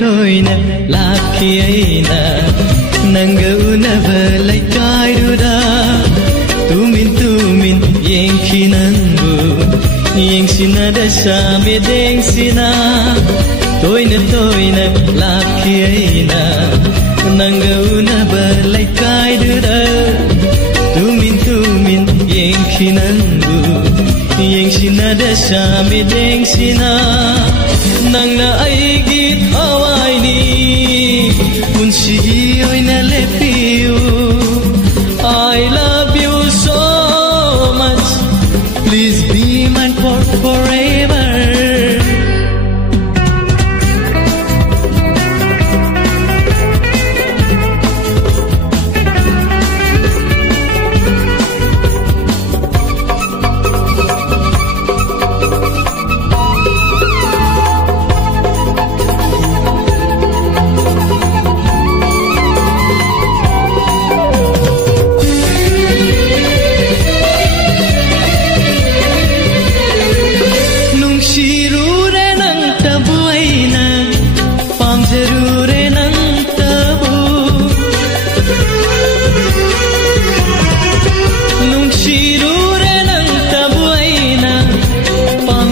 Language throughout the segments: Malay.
Toina laki aina nanga unava laikai duda tumin yengkinanbu yengsina dasa medengsina toina laki aina nanga unava laikai duda tumin yengkinanbu yengsina dasa medengsina nangna aigit hawaini punsigi oina lepiu I love you so much please be mine for forever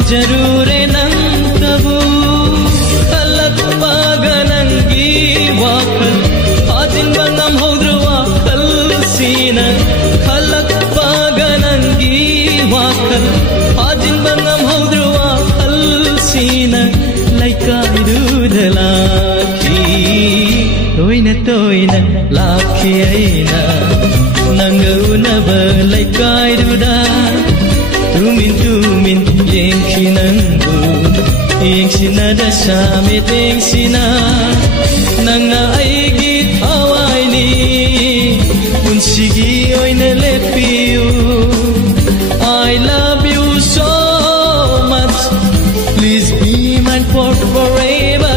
Jarure nang tabu kalak paganangi wakal adin bangam hodruwa kal sina kalak paganangi wakal adin bangam hodruwa kal sina laika idudalaki toina laki aina nanga unava laika iduda tumin yengkinanbu yengsina dasa medengsina nangna aigit hawaini punsigi oina lepiu I love you so much please be mine for forever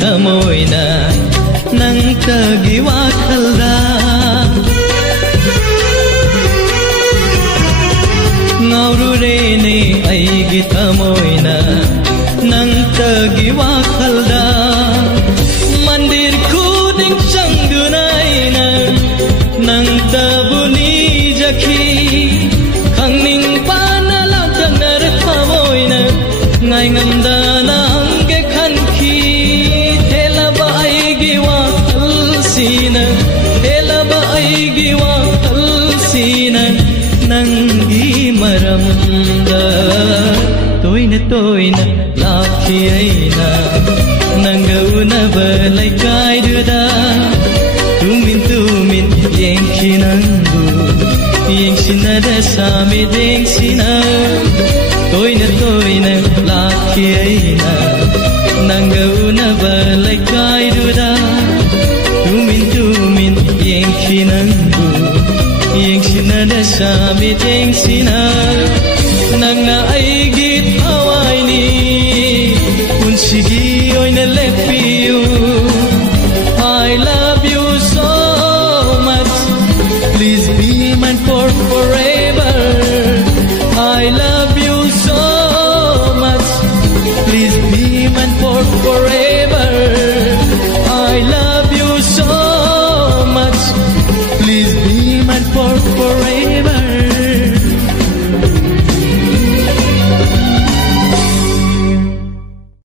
tamoina nang tagi wakalda ngaururene aigi tamoina nang tagi wakalda mandir kuding changdunaina nang tabuni jakhi khangning panala tangnar tamoina ngai ngamdana angge khanki helaba aigi wakal sina nangi maramda toina laki aina nanga unava laikai duda tumin yengkinanbu yengsina dasa medengsina toina laki aina nanga unava laikai duda tumin yengkinanbu yengsina dasa medengsina nangna aigit hawaini punsigi oina lepiu I love you so much please be mine for forever I love you so much please be mine for forever I love you so much please be mine for forever